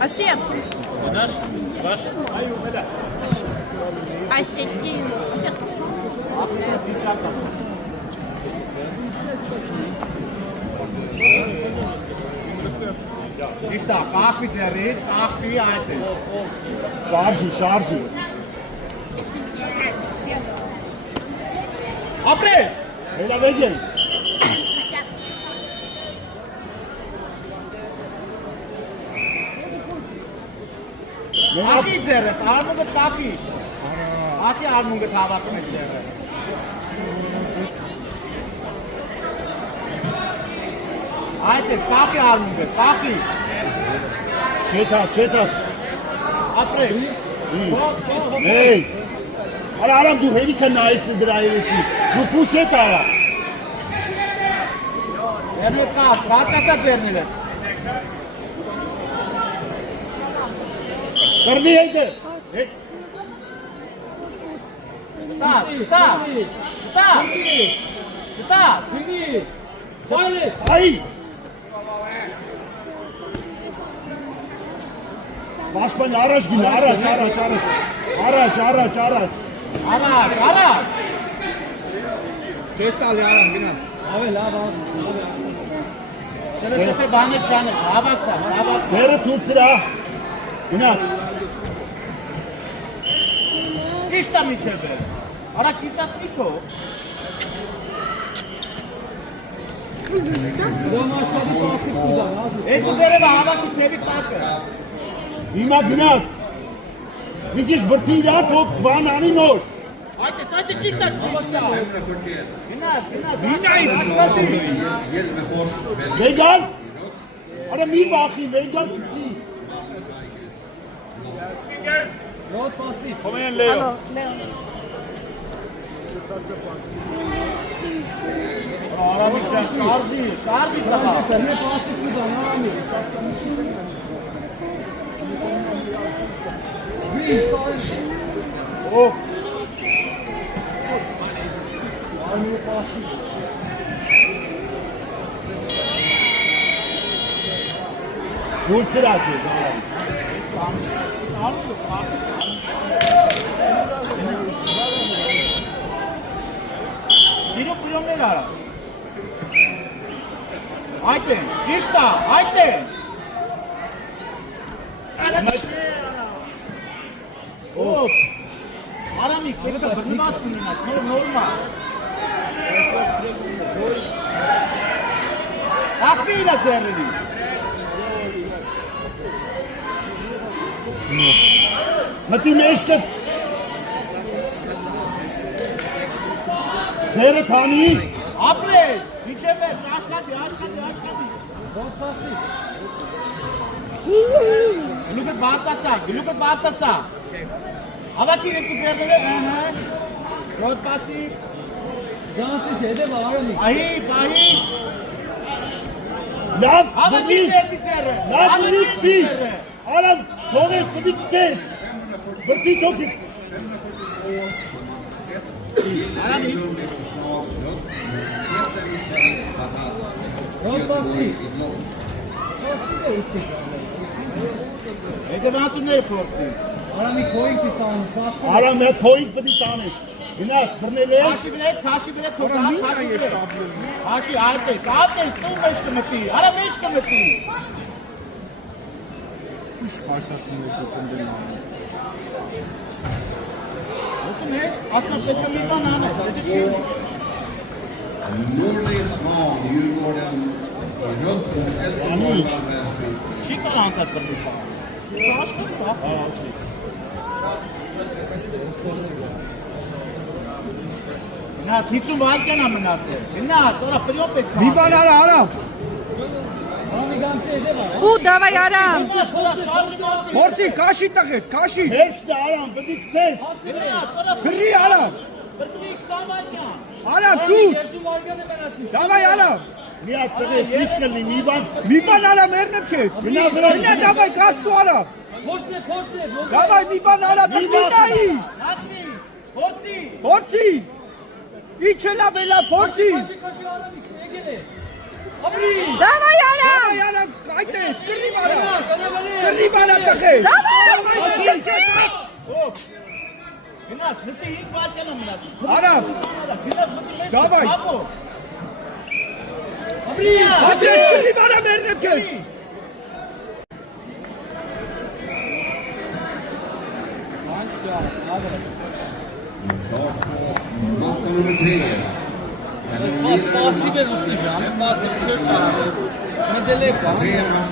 Осет. Осет. Իշտա, կախվի ձերից, կախվի այդ է։ Շարժի։ Ապրես։ Հելավեգ են։ Ակի ձերը, արմունգը կախի։ Ակի արմունգը թավակում է ձերը։ Այդ է, կախի արմունգը, կախի։ Չետաս։ Ապրես։ Hey! Aram du herika naisi drayesi. Du fuşet ara. Yerine kaf, rahatlaşa ձերները։ Karni haydi. Stop. Ay! Başban araç günü, araç. Առաջ։ Չես տալի արամ, գնա։ Շրշեթե բանը չանես, հավակա։ Dere tutsira. İnat. Իշտա միջև է։ Արա կիսատ նիքո։ Էդու դերևը հավակի ծևի տակը։ İma günat. Bir kişi bırtıyla top bana anıyor. Այդ ճիշտ է։ Գնաց։ Vegan. Ara mi bakayım vegan tutsi. Komayan Leo. Արամիկա շարժի տղա։ Օ Tutsira diyoruz aram. Սիրո պրյոմներ արա։ Այդ է, ճիշտ է, այդ է։ Օ Արամիկ, պետք է բռնված լինած, նորմալ։ Ախվի իրա ձեռերի։ Մտի մեջտը Dere tani. Ապրես, միջև է, աշխատի։ Գլուկդ բացասա։ Հավակի երկու ձեռները, ռոտ պասի։ Գանցից հետև արամի։ Ահի։ Lav Հավակի bıdık. ձեռի ձեռը։ Lav bıdıkti. Aram toges bıdıktes. Bıdık toki. Հետևանցուները փորձի։ Արամի քոյինքի տանը, սասում։ Aram ya toyik bıdık tanes. Günat bırneles. Քաշի վրա թողա, քաշի վրա։ Քաշի այդ է, դու մեջ կմտի, արա մեջ կմտի։ Ոսում է, ասում պետք է մի բան անես, Nordisk svan, Djurgården, Röntgen, Elfenborg, Väsby. չի կար անկատ բռնի բան։ Աշխատ է։ Գնաց 50 վայրկյան է մնացել։ Գնաց, արա պրյոն պետք է։ Bir bana aram. Արամի գանցի հետև արա։ Ու դավայ արամ։ Փորձի, քաշի տղես, քաշի։ Hepsi aram bıdıktes. Գնաց, արա Kırı aram. բրցի 20 վայրկյան։ Aram şut. Երկու վարգան է մնացի։ Davay aram. Մի հատ տղես ինչ կլինի, մի բան արա մերնեմ քեզ։ Գնա վրա։ Գնա դավայ կաստու արա։ Փորձե, փորձե, փորձե։ Դավայ մի բան արա դիմայի։ Ակսի, հորցի։ Փորձի։ Ինչ էլա բելա փորձի։ Քաշի Արամիկ, եկել է։ Ապրի։ Давай, Արամ։ Դավայ արա այդ է, սկրի արա։ Կնավալի։ Սկրի արա տղես։ Հոք։ Գնաց, լսի 5 վայրկյան եմ մնացել։ Արա, Գնաց մտի մեջ։ Դավայ։ Ապո։ Այդ է սկրի արա մերնեմ քեզ։ Lotta nummer 3. Passive är viktigt. Han är passiv. Men det är lätt. 3 matcher.